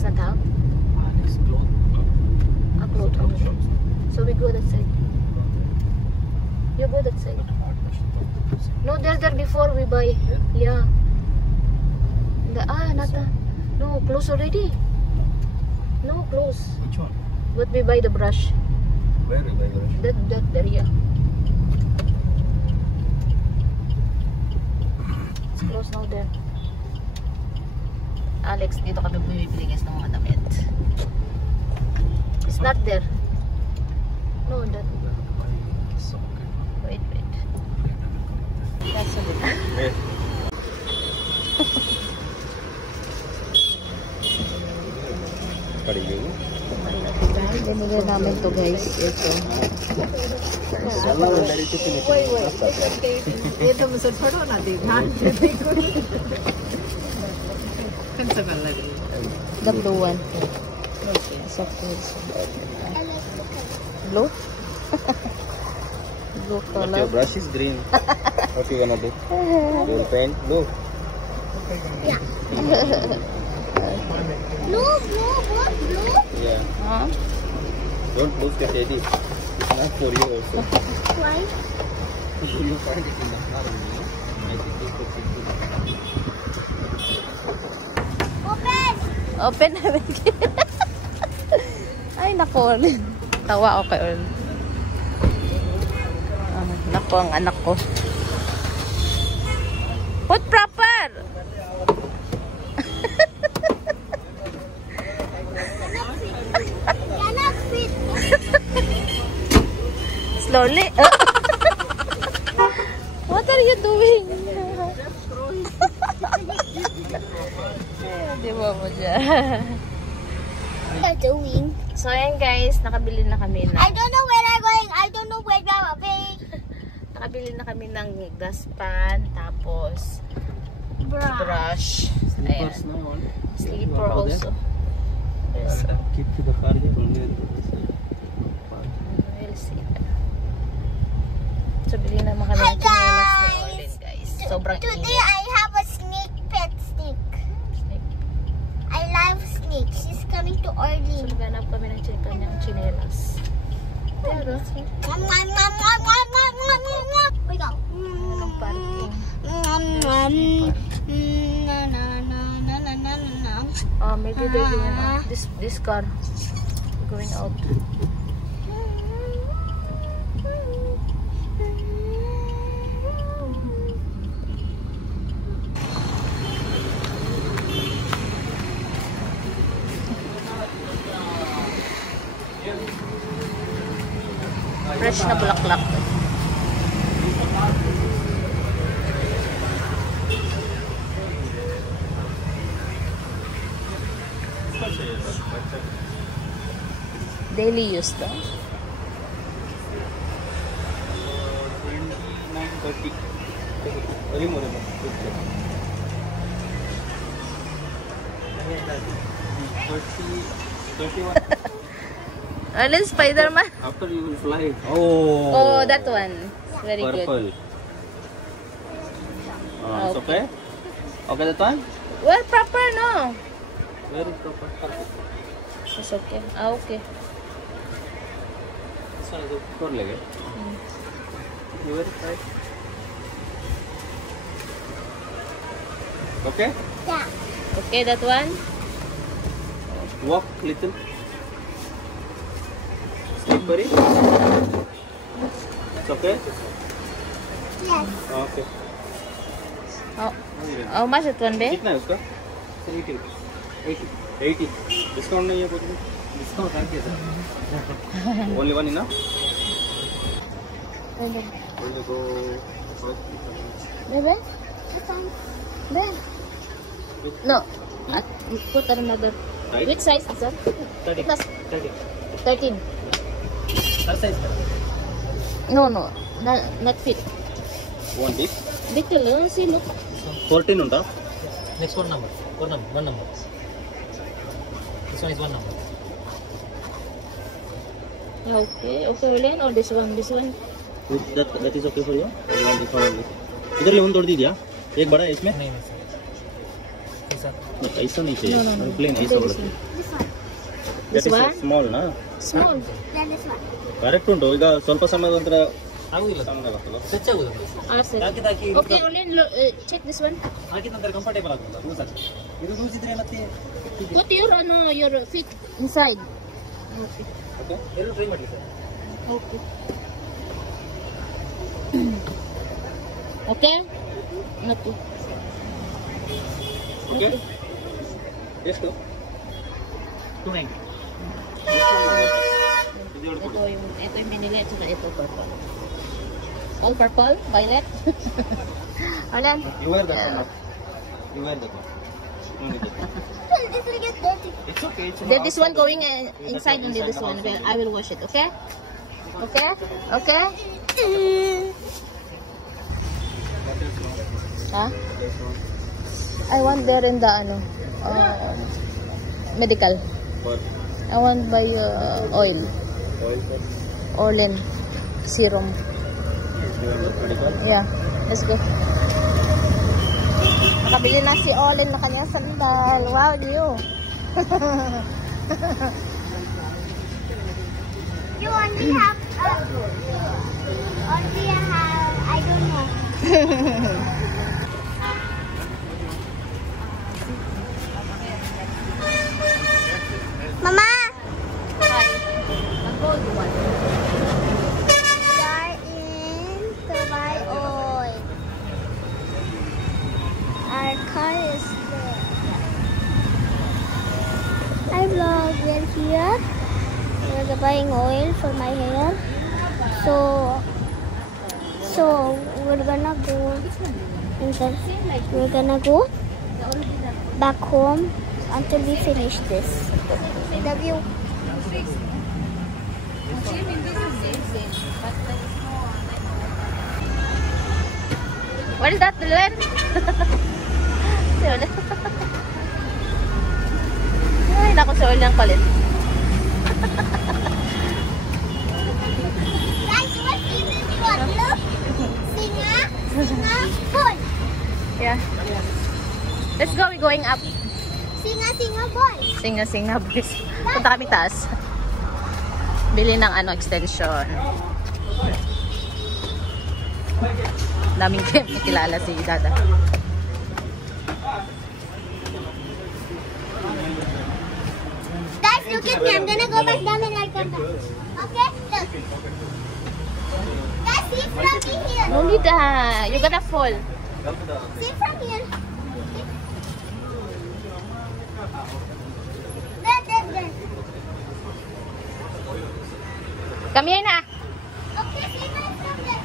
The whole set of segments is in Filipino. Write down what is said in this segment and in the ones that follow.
Alex not have? Alex cloth. A cloth only. So we go that side. You go that side. No, there before we buy. Yeah. Not the. No, close already. No, close. Which one? But we buy the brush. Where we buy the brush? That area. It's close now there. Alex, dito kami bumibili guys ng mga damit. It's not there. No, that. Wait. That's a bit. Where? Binili namin to guys. Ito. Ito masad pa rin natin. The blue one. Okay. Blue? Blue But color. your brush is green. What you gonna do? You will paint blue. Blue. Yeah. Huh? Don't lose the teddy. It's not for you also. Why? You find it in the car. I think you could take it. Open! Open na. Ay, nako. Tawa ako kay Ol. Nako, ang anak ko. Put proper! Cannot fit. Slowly. What are you doing? Di ba mo dyan? What are you doing? So, ayan guys, nakabili na kami na. I don't know where I'm going. I don't know where I'm going. Nakabili na kami ng dustpan, tapos brush. Ayan. Slippers now. Slipper also. Yes. Keep to the car here only. We'll see. So, bili naman kami Hi ng chinelas ni guys! Orlin guys. Sobrang Today init. I have a snake pet snake. I love snakes. She's coming to So, Orly. naghanap kami ng kanyang chinelas. Pero, We go. anong parking? Oh, maybe they're going out. This car going out. Fresh na bulaklak. Daily use daw. 29:30. Very more than 31. Alin, Spider-Man? After you will fly. Oh. Oh, that one. Very good. Purple. It's okay? Okay that one? Well, proper, no? Very proper. It's okay. Okay. This one is good lege. You very right. Okay? Yeah. Okay, that one? Walk little. Slippery. It's okay? Yes. Okay. How much that one, babe? कितना है उसका? 80. 80. Discount नहीं है कुछ भी? Discount है क्या? Only one enough? Only go. Babe? Babe? No. Put another. Right? Which size is that? 30. Plus 30. 13. What size? No. Not fit. One big. Little, see, look. 14 unta. Next one number. One number. This one is one number. Okay, Olen, or this one? That is okay for you? Or you want this one only? इधर लेवन तोड़ दीजिए एक बड़ा है इसमें नहीं सर. ऐसा नहीं चाहिए No. प्लेन ऐसा There is बड़ा one. This one? ಸ್ಮಾಲ್ ನಾ Small. Then this one. Correct ಉಂಟು ಈಗ ಸ್ವಲ್ಪ ಸಮಯದ ನಂತರ ಆಗುದಿಲ್ಲ ಸಣ್ಣದಾಗುತ್ತಲ್ಲ ಸ್ಟ್ರೆಚ್ ಆಗುದಿಲ್ಲ Sir. ಹಾಕಿ Okay, only check this one. ಹಾಕಿದ ನಂತರ ಕಂಫರ್ಟೇಬಲ್ ಆಗುದಿಲ್ಲ ಲೂಸ್ ಆಗ್ತದೆ ಇದು ಲೂಸ್ ಇದ್ರೆ ಮತ್ತೆ Put your feet inside. Okay. Okay ಎರಡು ಟ್ರೈ ಮಾಡಿ sir Okay. Okay? Okay. Okay ಎಷ್ಟು 290 Ito yung binili at saka ito purple. All purple? Violet? Alan? You wear that one. You wear that one. This will get dirty. It's okay. It's Then this one going inside only this one. Okay, I will wash it, okay? Okay? Okay? Huh? I want there in the medical. What? I want buy oil. Oil for Orlin serum. medical? Yeah, let's go. Nakabili na si Orlin na kanyang sandal. Wow, new. You only have I don't know. Mama, The gold one. we are in to buy oil. Our car is there. Hi vlog, we're here. We're buying oil for my hair. So we're gonna go back home until we finish this. The view. What is that, Dylan? Si Ulan. Ay, naku, si Ulan palit. Guys, what is this one? Look. Singa, boy. Yeah. Let's go, we're going up. Singa, boy. Singa, boys. Punta kami taas. Bili ng extension. Daming kilala si Dada. Guys, look at me. I'm gonna go back down and I'll come back. Okay? Look. Guys, see from here. No need, you're gonna fall. See from here. There. Come here na. Okay, see from there.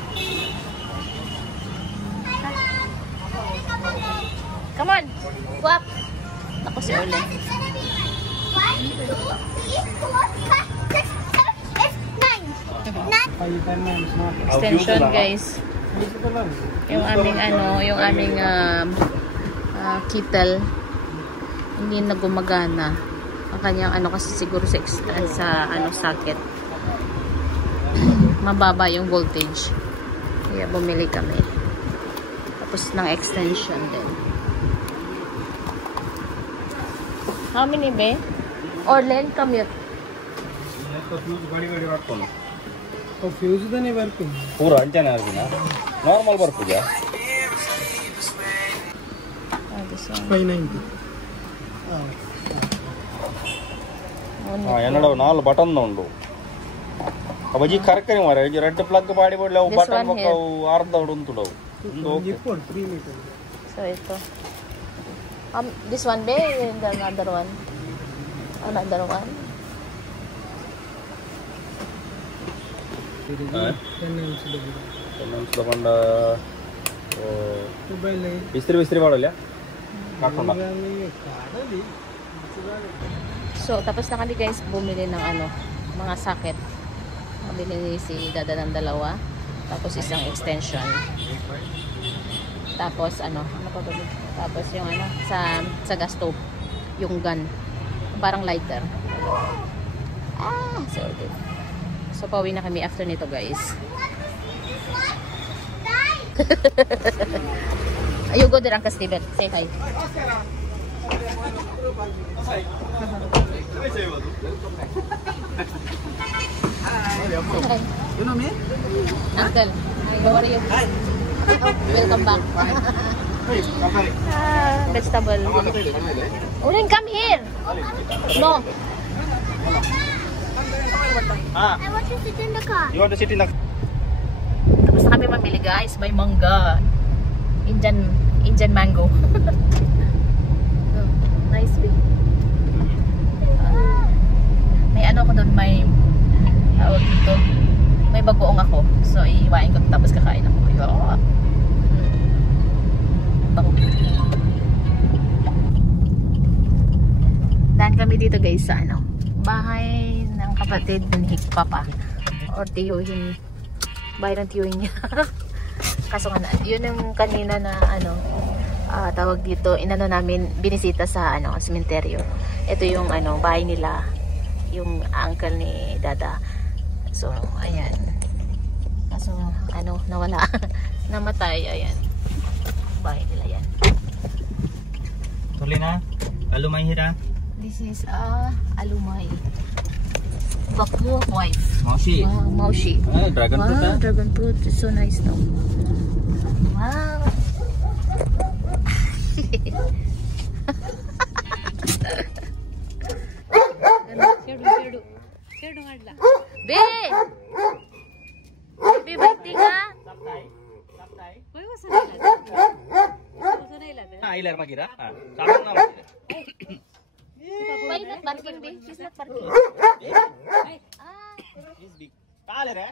Hi, vlog. Come along. Come on. Go up. Ako si Look, Ulan. guys, it's gonna be 1, 2, 3, 4, 5, 6, 7, 8, 9. Extension, guys. Yung aming kettle hindi na gumagana. Ang kanyang kasi siguro sa socket. Mababa yung voltage. Kaya bumili kami. Tapos ng extension din. How many be? Orlen, come here. Fuse ತಾನೇ ಬರ್ತೀನಿ ಪೂರ ಅಂಚನೆ ಆಗಿನ ನಾರ್ಮಲ್ ಬರ್ತಿದ್ಯಾ This one. 590 ಎನ್ನಡ 4 ಬಟನ್ ಉಂಡು ಅಬಜಿ ಕರ್ಕರಿ ಮಾರ ಈ ರೆಡ್ ಪ್ಲಗ್ ಬಾಡಿ ಬಿಡ್ಲಿ ಅವು This ಬಟನ್ one ಬಕ್ಕ here. ಅವು ಅರ್ಧ ಉಂಟು ಓಕೆ ಇಪ್ಪತ್ತು 3 metre So, ito. This one be? The another one? Another one? 10 ನಿಮಿಷದ ಬಂದ ಮೊಬೈಲ್ ಇಸ್ತ್ರಿ ಮಾಡಲ್ಲ ಕಾಕೊಂಡ ಕಾಡಲ್ಲಿ So, tapos na kami guys bumili ng mga socket. Bumili si Dada ng 2. Tapos isang extension. Tapos ano pa ba? Tapos yung sa gas stove. Yung gun. Parang lighter. Sorted. So, pauwi na kami after nito guys. You go there, Uncle Steven. Say hi. Uncle, how are you? Welcome back. Vegetable. Uling, come here. No. I want to sit in the car. You want to sit in the... Tapos na kami mamili guys. May mangga. Indian mango. Nice big. May ano ko doon, may tawag dito. May bagoong ako. So iiwain ko tapos kakain ako. Oh. Daan kami dito guys sa ano, bahay ng kapatid ni Papa or tiyuhin, bahay ng tiyuhin niya. Kaso nga yun yung kanina na ano, tawag dito, inano namin, binisita sa ano, sementeryo. Ito yung ano, bahay nila, yung uncle ni Dada. So ayan, kaso ano, nawala. Namatay. Ayan, bahay nila yan. Tuloy na. Alumay hira. This is alumay. Bakmo wife. Maushi. Wow, maushi. Dragon fruit. Wow, dragon fruit is so nice now. Wow. Be! Be, baiti ka? Ilar magira. Sabang na magira. Why not parking, Be? She's not parking. Is big. Kale re.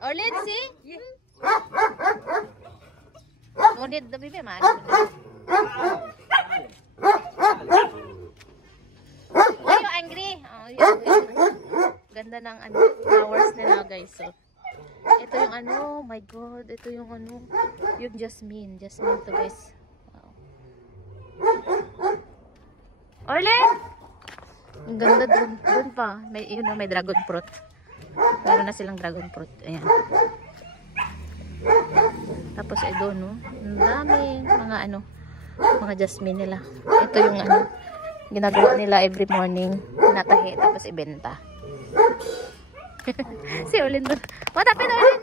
Or let's see. No need the baby man. Why you angry? Oh, ganda ng ano, flowers nila guys. So, ito yung ano, oh my god, ito yung ano, yung jasmine to guys. Wow. Orle! Ang ganda dun pa. May, yun na, may dragon fruit. Meron na silang dragon fruit. Ayan. Tapos ay doon, no? Ang dami mga ano, mga jasmine nila. Ito yung ano, ginagawa nila every morning. Tinatahi, tapos ibenta. Si Olin doon. What happened, Olin?